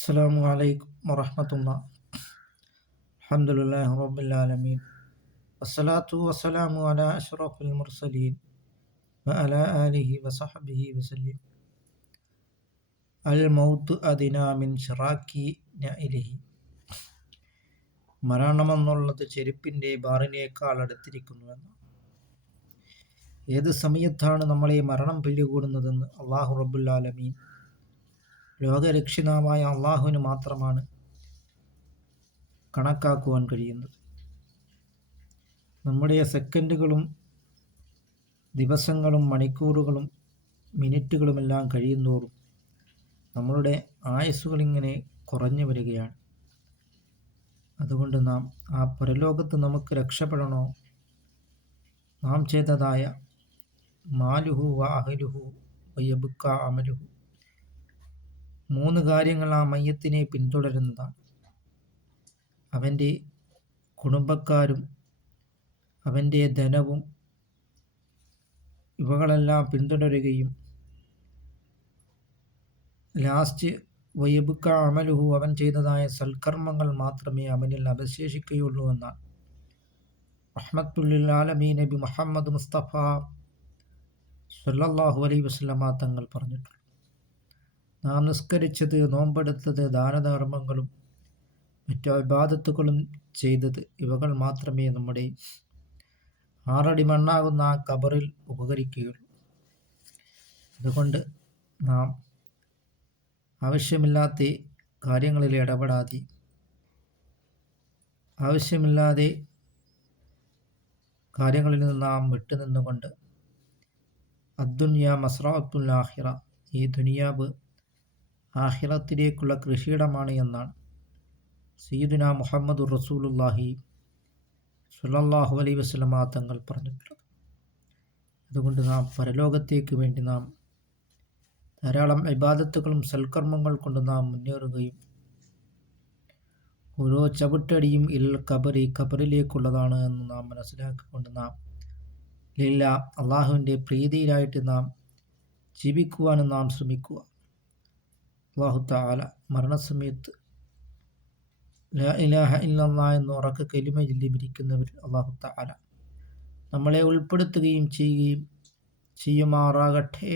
السلام عليكم ورحمة الله الحمد لله رب العالمين والصلاة والسلام على أشرف المرسلين وعلى آله وصحبه وسلم الموت أدنى من شراك نعله മരണമെന്നുള്ളത് ചെരുപ്പിൻ്റെ ബാറിനേക്കാൾ അടുത്തിരിക്കുന്നുവെന്ന് ഏത് സമയത്താണ് നമ്മളെ മരണം പിടികൂടുന്നതെന്ന് അള്ളാഹു റബുല്ലാലമീൻ ലോകരക്ഷിതാവായ അള്ളാഹുവിന് മാത്രമാണ് കണക്കാക്കുവാൻ കഴിയുന്നത്. നമ്മുടെ സെക്കൻഡുകളും ദിവസങ്ങളും മണിക്കൂറുകളും മിനിറ്റുകളുമെല്ലാം കഴിയുന്തോറും നമ്മളുടെ ആയുസ്സുകളിങ്ങനെ കുറഞ്ഞു വരികയാണ്. അതുകൊണ്ട് നാം ആ പരലോകത്ത് നമുക്ക് രക്ഷപ്പെടണോ? നാം ചെയ്തതായ മാലുഹു വാഹലുഹു വയ്യബുക്ക അമലുഹു. മൂന്ന് കാര്യങ്ങൾ ആ മയ്യത്തിനെ പിന്തുടരുന്നതാണ്. അവന്റെ കുടുംബക്കാരും അവന്റെ ധനവും ഇവകളെല്ലാം പിന്തുടരുകയും ലാസ്റ്റ് വയബുക്ക അമലുഹു അവൻ ചെയ്തതായ സൽക്കർമ്മങ്ങൾ മാത്രമേ അവനിൽ അവശേഷിക്കുകയുള്ളൂ എന്നാണ്. റഹ്മത്തുല്ലാലമീ നബി മുഹമ്മദ് മുസ്തഫ സല്ലാഹു അലൈ വസ്ലമ തങ്ങൾ പറഞ്ഞിട്ടുള്ളൂ നാം നിസ്കരിച്ചത് നോമ്പെടുത്തത് ദാനധർമ്മങ്ങളും മറ്റു വിവാദത്തുകളും ചെയ്തത് ഇവകൾ മാത്രമേ നമ്മുടെ ആറടി മണ്ണാകുന്ന ആ കബറിൽ ഉപകരിക്കുകയുള്ളൂ. അതുകൊണ്ട് നാം ആവശ്യമില്ലാത്ത കാര്യങ്ങളിൽ ഇടപെടാതെ ആവശ്യമില്ലാതെ കാര്യങ്ങളിൽ നിന്ന് നാം വിട്ടുനിന്നുകൊണ്ട് അദ്ദുനിയ മസ്രാത്തുൽ ആഹിറ ഈ ദുനിയാവ് ആഹിറത്തിലേക്കുള്ള കൃഷിയിടമാണ് എന്നാണ്. സീദുന മുഹമ്മദ് റസൂലുല്ലാഹി സുല്ലാഹു അലൈ വസ്ലമ തങ്ങൾ പറഞ്ഞിട്ടുള്ളത്. അതുകൊണ്ട് നാം പരലോകത്തേക്ക് വേണ്ടി നാം ധാരാളം ഇബാദത്തുകളും സൽക്കർമ്മങ്ങൾ കൊണ്ട് നാം മുന്നേറുകയും ഓരോ ചവിട്ടടിയും ഇൽ കബറി കബറിലേക്കുള്ളതാണ് എന്ന് നാം മനസ്സിലാക്കിക്കൊണ്ട് നാം ലീല അള്ളാഹുവിന്റെ പ്രീതിയിലായിട്ട് നാം ജീവിക്കുവാനും നാം ശ്രമിക്കുക. അള്ളാഹു താല മരണസമയത്ത് ലാ ഇലാഹ ഇല്ലാ എന്ന് ഉറക്ക കലിമ ചൊല്ലി മരിക്കുന്നവർ അള്ളാഹു താല നമ്മളെ ഉൾപ്പെടുത്തുകയും ചെയ്യുകയും ചെയ്യുമാറാകട്ടെ.